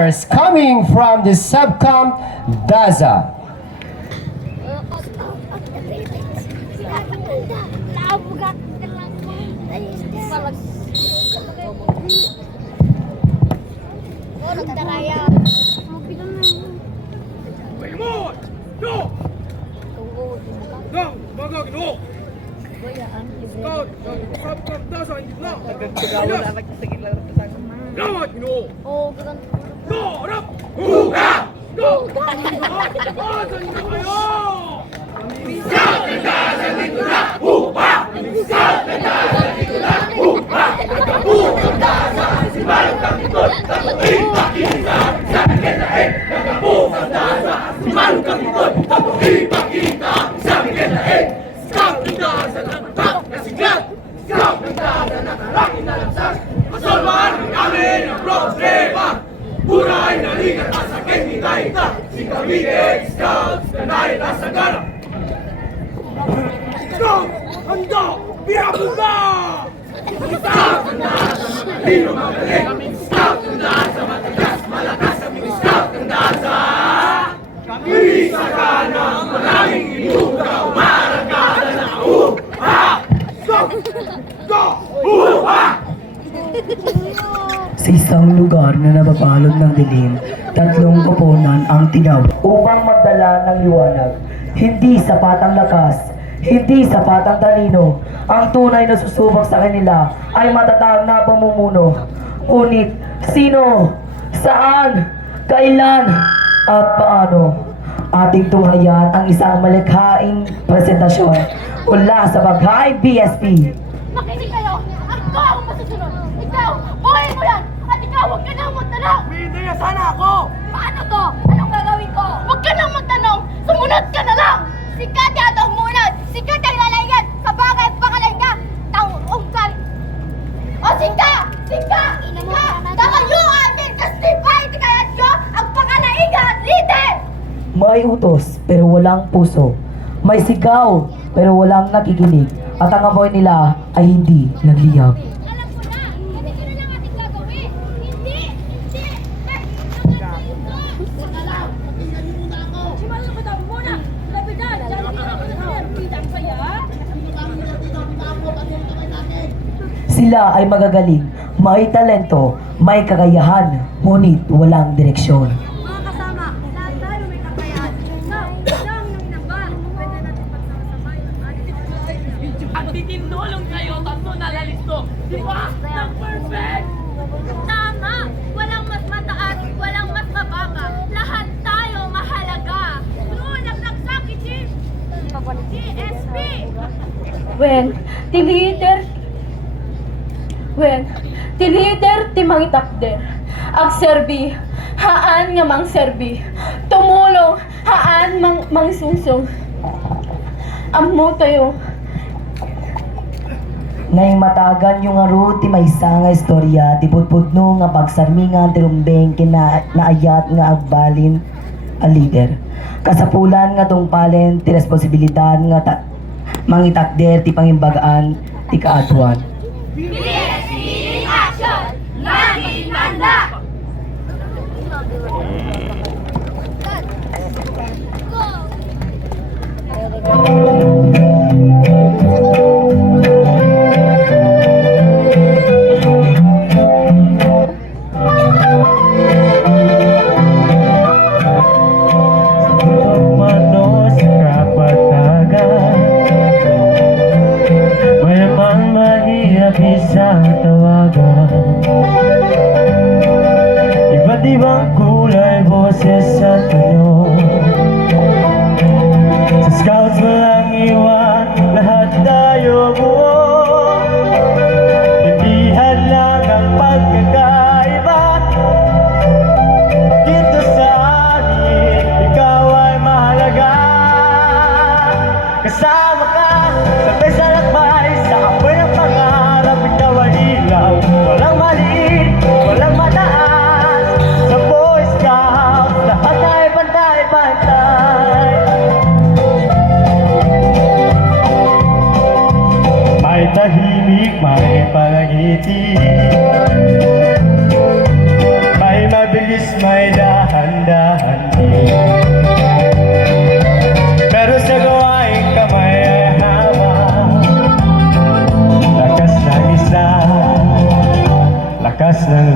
Riders coming from the subcamp Daza. Sa isang lugar na nababalot ng dilim, tatlong koponan ang tinawag upang magdala ng liwanag. Hindi sapat ang lakas, hindi sapat ang talino. Ang tunay na susubok sa kanila ay matatag na pamumuno. Ngunit sino, saan, kailan, at paano? Ating tunghayan ang isang malikhaing presentasyon mula sa Baghay BSP. Makinig kayo! Ako ang masusunod! Ikaw! Buhay mo yan! At ikaw, huwag ka nang magtanong! May ideya sana ako! Paano to? Anong gagawin ko? Huwag ka nang magtanong! Sumunod ka na lang! Sikat yata ang munod! Sikat ang lalayan! Sa bagay at pangalan taong ka! O sika! Sika! Sika! Takayo atin! Kastify! Kaya nyo ang pangalaiga at leader! May utos pero walang puso. May sigaw pero walang nakikinig. At ang amoy nila ay hindi nagliyab. Alam ko na! Hindi ko na lang ating gagawin! Hindi! Hindi! Teka lang! Patingnan niyo muna ako! Simalo ka daw muna! Lapitan! Diyan ang pitang saya! Sila ay magagaling, may talento, may kakayahan, ngunit walang direksyon. Mga kasama, lahat tayo may kakayahan. Ikaw ang nanginamba. Pwede natin pagsama-sabay ang ating At titinulong kayo, tatlo na lalisto. Di ba? Nang perfect! Tama! Walang mas mataas, walang mas mababa. Lahat tayo mahalaga. True, nagsakit, Chief! GSP! When tiniter timang itakder, ag serbi, haan nga mang serbi, tumulong, haan mang sungsong. Ammo tayo. Ngayong matagan yung aro ti may isa nga istorya, ti putputno nga pagsarmingan ti rumbeng naayat nga agbalin a leader. Kasapulan nga tungpalen ti responsibilidad nga mangitakder ti pangimbagaan ti kaadwan. BSP in action! Laging handa! Manos kapatagan, malamang mahirap isang tawagan. Iba't ibang kulay, boses at tunog. Sa scouts walang iwan, lahat tayo buo. Hindi hadlang ang pagkakaiba. Dito sa amin, ikaw ay mahalaga. Kasama ka, sabay sa lakbay, sa apoy ng pangarap, ikaw ay ilaw. Walang maliit, walang mataas. Sa Boy Scouts, lahat ay pantay-pantay. May is may dahan-dahan din. Pero sa gawaing kamay ay hawak, lakas ng isa, lakas ng